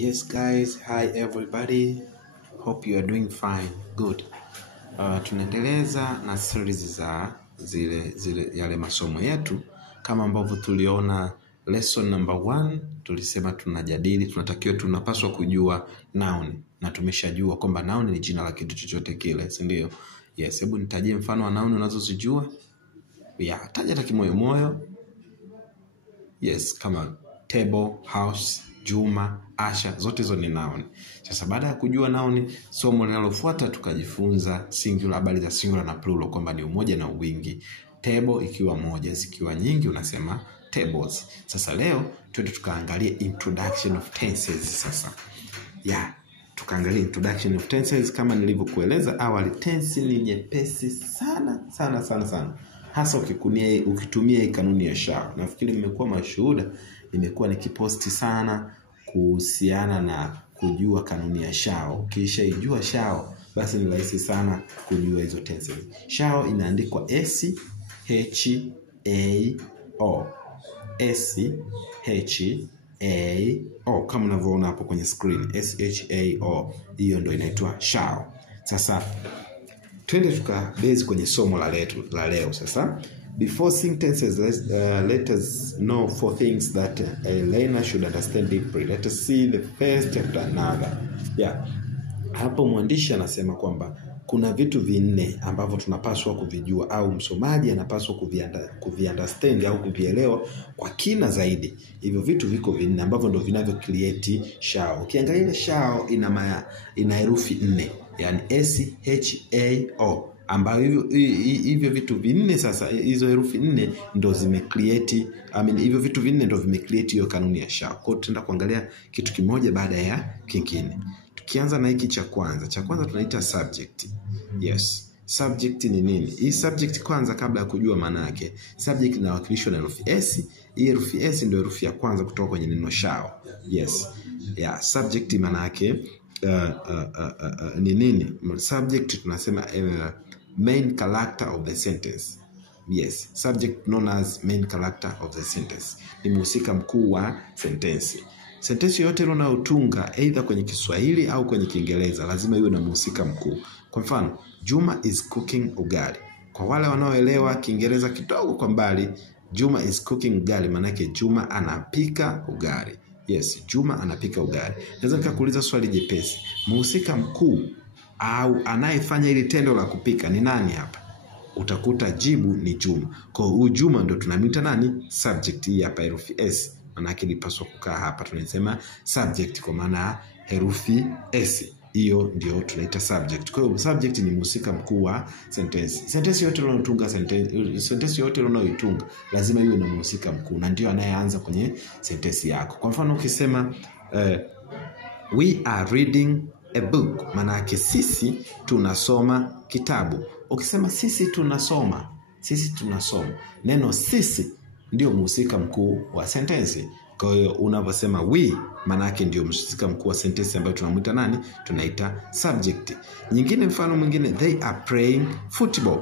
Yes guys, hi everybody. Hope you are doing fine. Good. Tunaendeleza na series za zile yale masomo yetu kama ambavyo tuliona lesson number 1 tulisema tunapaswa kujua noun, na tumeshajua kwamba noun ni jina la kitu chochote kile, si ndio? Yes, hebu nitajie mfano wa noun unazozijua. Taja hata kimoyo. Yes, kama table, house, Juma, Asha, zote hizo ni noun. Sasa baada ya kujua noun, somo linalofuata tukajifunza singular, habari za singular na plural, kwamba ni umoja na wingi. Table ikiwa moja, zikiwa nyingi unasema tables. Sasa leo twende tukaangalia introduction of tenses sasa. Tukaangalia introduction of tenses. Kama nilivyokueleza awali, tense ni nyepesi sana. Hasa ukitumia kanuni ya shall. Nafikiri mmekuwa mashuhuda, nimekuwa nikiposti sana kuhusiana na kujua kanuni ya shall. Ukishaijua shall, basi ni rahisi sana kujua hizo tenses. Shall inaandikwa S H A O. S H A O, kama unavyoona hapo kwenye screen. S H A O, hiyo ndio inaitwa shall. Sasa twende tukabase kwenye somo la leo sasa. Before seeing tenses, let us know 4 things that a learner should understand deeply. Let us see the first after another. Hapo mwandishi anasema kwamba kuna vitu vinne ambavyo tunapaswa kuvijua, au msomaji anapaswa kuviunderstand au kuvielewa kwa kina zaidi. Hivyo vitu viko vinne ambavyo ndio vinavyo create shall. Ukiangalia ile shall ina herufi 4, yani S H A O, ambayo hivyo vitu vinne sasa, hizo herufi 4 ndio zimecreate, hivyo vitu vinne ndio vimecreate hiyo kanuni ya shall. Kwa hiyo tutaenda kuangalia kitu kimoja baada ya kingine. Tukianza na hiki cha kwanza tunaita subject. Yes, subject ni nini? Hii subject kwanza, kabla ya kujua maana yake, subject inawakilishwa na herufi S. Hii herufi S ndio herufi ya kwanza kutoka kwenye neno shall. Yes. Subject maana yake ni nini? Subject tunasema main character of the sentence. Yes, subject known as main character of the sentence. Ni mhusika mkuu wa sentensi. Sentensi yote ile unayotunga either kwenye Kiswahili au kwenye Kiingereza lazima iwe na mhusika mkuu. Kwa mfano, Juma is cooking ugali. Kwa wale wanaoelewa Kiingereza kidogo kwa mbali, Juma is cooking ugali maana yake Juma anapika ugali. Yes, Juma anapika ugali. Naweza nikakuuliza swali jepesi. Mhusika mkuu au anayefanya ile tendo la kupika ni nani hapa? Utakuta jibu ni Juma. Kwa hiyo Juma ndio tunamwita nani? Subject. Hii hapa herufi S. Maana yake inapaswa kukaa hapa, tunasema subject kwa maana herufi S. Hiyo ndio tunaita subject. Kwa hiyo subject ni mhusika mkuu wa sentence. Sentence yote unayotunga, sentence yote unayoitunga lazima iwe na mhusika mkuu, na ndio anayeanza kwenye sentence yako. Kwa mfano ukisema we are reading a book, maana yake sisi tunasoma kitabu. Ukisema sisi tunasoma, neno sisi ndio mhusika mkuu wa sentence. Kwa hiyo unaposema we, maana yake ndio mhusika mkuu wa sentence ambayo tunamuita nani? Tunaita subject. Nyingine, mfano mwingine, they are playing football.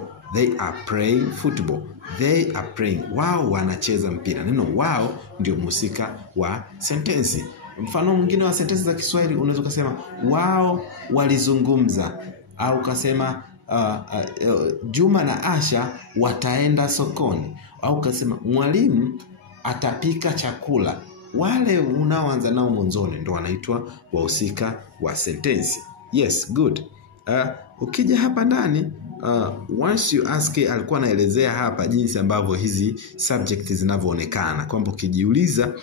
Wao wanacheza mpira. Neno wao ndio mhusika wa sentence. Mfano mwingine wa sentence za Kiswahili unaweza kusema wao walizungumza, au ukasema Juma na Asha wataenda sokoni, au ukasema mwalimu atapika chakula. Wale unaoanza nao mwanzoni ndio wanaitwa wahusika wa sentence. Yes, good. Ukija hapa ndani, once you ask, alikuwa anaelezea hapa jinsi ambavyo hizi subject zinavyoonekana, kwamba ukijiuliza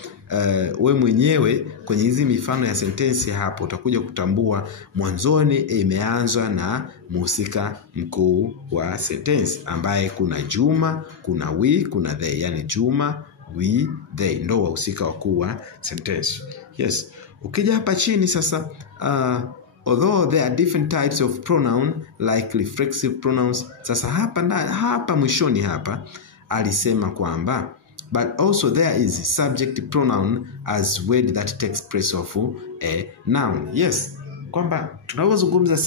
we mwenyewe kwenye hizi mifano ya sentence hapo utakuja kutambua mwanzoni imeanzwa na mhusika mkuu wa sentence, ambaye kuna Juma, kuna we, kuna they. Yani Juma, we, they ndio wahusika wakuu wa sentence. Yes. Ukija hapa chini sasa, although there are different types of pronoun like reflexive pronouns. Sasa hapa mwishoni hapa alisema kwamba but also there is subject pronoun as word that takes place of a noun. Yes, kwamba tunapozungumza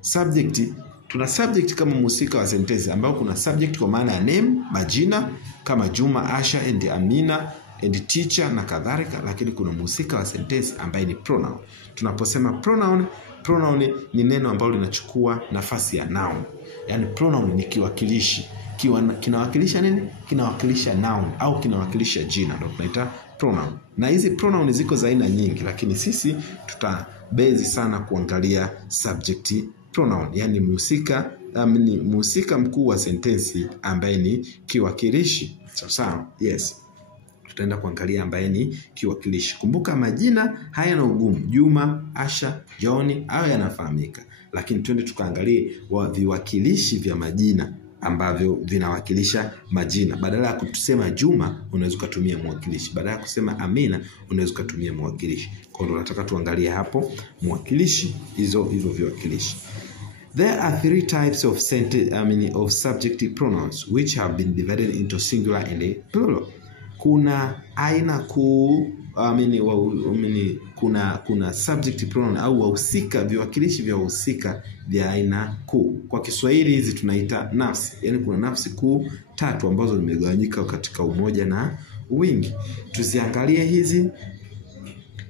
subject tuna subject kama mhusika wa sentence, ambao kuna subject kwa maana ya name, majina, kama Juma, Asha and Amina. and teacher na kadhalika, lakini kuna mhusika wa sentensi ambaye ni pronoun. Tunaposema pronoun ni neno ambalo linachukua nafasi ya noun. Yaani pronoun ni kiwakilishi. Kinawakilisha nini? Kinawakilisha noun au kinawakilisha jina, ndio tunaita pronoun. Na hizi pronoun ziko za aina nyingi, lakini sisi tutabezi sana kuangalia subject pronoun, yani mhusika mkuu wa sentensi ambaye ni kiwakilishi. Sawa? Yes. Tutaenda kuangalia ambaye ni kiwakilishi. Kumbuka majina haya na ugumu. Juma, Asha, John au yanafahamika. Lakini twende tukaangalie viwakilishi vya majina ambavyo vinawakilisha majina. Badala ya kusema Juma unaweza kutumia mwakilishi. Badala ya kusema Amina unaweza kutumia mwakilishi. Kwa hiyo nataka tuangalie hapo mwakilishi, hizo viwakilishi. There are 3 types of subjective pronouns which have been divided into singular and plural. Kuna aina kuu kuna subject pronoun au wahusika, viwakilishi vya wahusika vya aina kuu. Kwa Kiswahili hizi tunaita nafsi. Yaani kuna nafsi kuu 3 ambazo zimegawanyika katika umoja na wingi. Tuziangalie hizi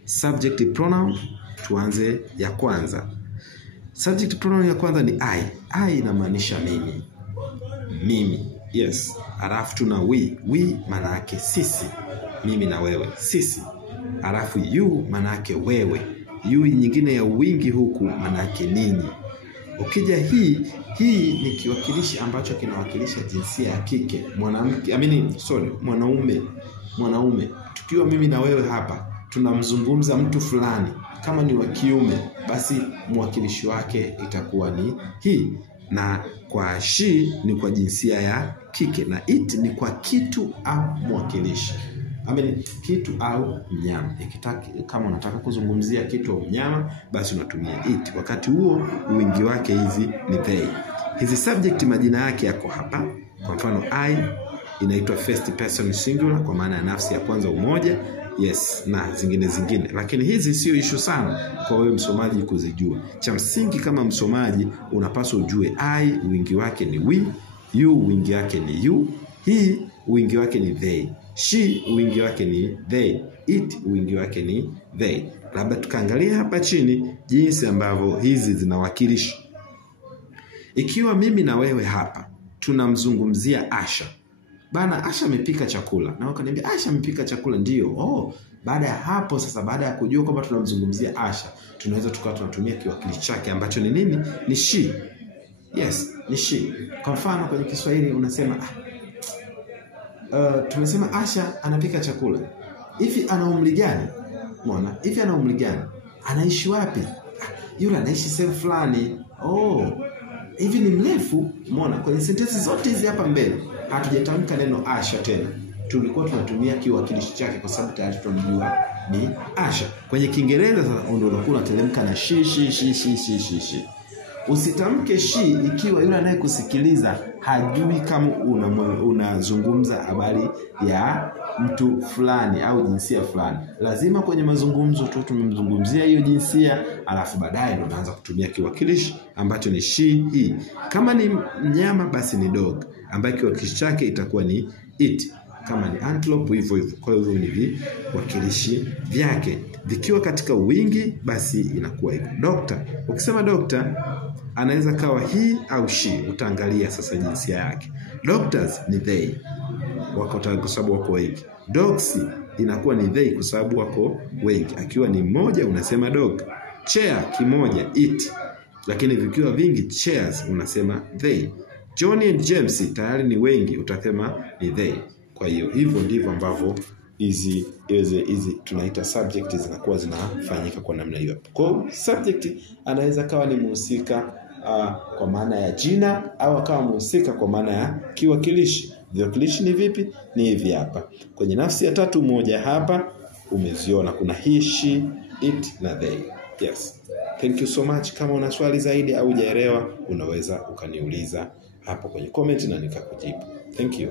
subject pronoun. Tuanze ya kwanza. Subject pronoun ya kwanza ni I. I inamaanisha mimi. Yes. Alafu tuna we. We maana yake sisi. Mimi na wewe. Sisi. Alafu you maana yake wewe. You nyingine ya wingi huku maana yake ninyi. Ukija hii ni kiwakilishi ambacho kinawakilisha jinsia ya kike. Mwanaume. Tukiwa mimi na wewe hapa tunamzungumza mtu fulani. Kama ni wa kiume basi mwakilishi wake itakuwa ni he. Na kwa she ni kwa jinsia ya kike, na it ni kwa kitu au mwakilishi. Kitu au mnyama. Kama unataka kuzungumzia kitu au mnyama basi unatumia it. Wakati huo wingi wake hizi ni they. Hizi subject majina yake yako hapa. Kwa mfano I inaitwa first person singular kwa maana ya nafsi ya kwanza umoja. Yes, na zingine. Lakini hizi sio issue sana kwa wewe msomaji kuzijua. Cha msingi kama msomaji unapaswa ujue I wingi wake ni we, you wingi wake ni you, he wingi wake ni they, she wingi wake ni they, it wingi wake ni they. Labda tukaangalia hapa chini jinsi ambavyo hizi zinawakilisha. Ikiwa mimi na wewe hapa tunamzungumzia Asha. Bana, Asha amepika chakula. Na wakaniambia Asha amepika chakula, ndio. Baada ya hapo sasa, baada ya kujua kwamba tunamzungumzia Asha, tunaweza tukawa tunatumia kiwakilishi chake ambacho ni nini? Ni she. Yes, ni she. Kwa mfano kwenye Kiswahili unasema tumesema Asha anapika chakula. Hivi ana umri gani? Umeona? Hivi ana umri gani? Anaishi wapi? Yule anaishi sehemu fulani. Hivi ni mrefu? Umeona? Kwenye sentensi zote hizi hapa mbele hatujatamka neno Asha tena. Tulikuwa tunatumia kiwakilishi chake kwa sababu tayari tunajua ni Asha. Kwenye Kiingereza sasa ndio unakuwa unateremka na she. Usitamke she ikiwa yule anayekusikiliza hajui kama unazungumza habari ya mtu fulani au jinsia fulani. Lazima kwenye mazungumzo tu tumemzungumzia hiyo jinsia, alafu baadaye ndo unaanza kutumia kiwakilishi ambacho ni she, he. Kama ni mnyama basi ni dog, ambaye kiwakilishi chake itakuwa ni it. Kama ni antelope hivyo. Kwa hivyo ni viwakilishi vyake. Vikiwa katika wingi basi inakuwa hivyo. Doctor. Ukisema doctor anaweza kawa he au she. Utaangalia sasa jinsia yake. Doctors ni they. Wako kwa sababu wako wengi. Dogs inakuwa ni they kwa sababu wako wengi. Akiwa ni mmoja unasema dog. Chair kimoja it. Lakini vikiwa vingi chairs unasema they. Johnny and James tayari ni wengi, utasema ni they. Kwa hiyo hivyo ndivyo ambavyo hizi tunaita subject zinakuwa zinafanyika kwa namna hiyo. Kwa subject anaweza kawa ni mhusika kwa maana ya jina au akawa mhusika kwa maana ya kiwakilishi. Viwakilishi ni vipi? Ni hivi hapa. Kwenye nafsi ya 3 moja hapa umeziona kuna he, she, it na they. Yes. Thank you so much. Kama una swali zaidi au hujaelewa unaweza ukaniuliza hapo kwenye comment na nikakujibu. Thank you.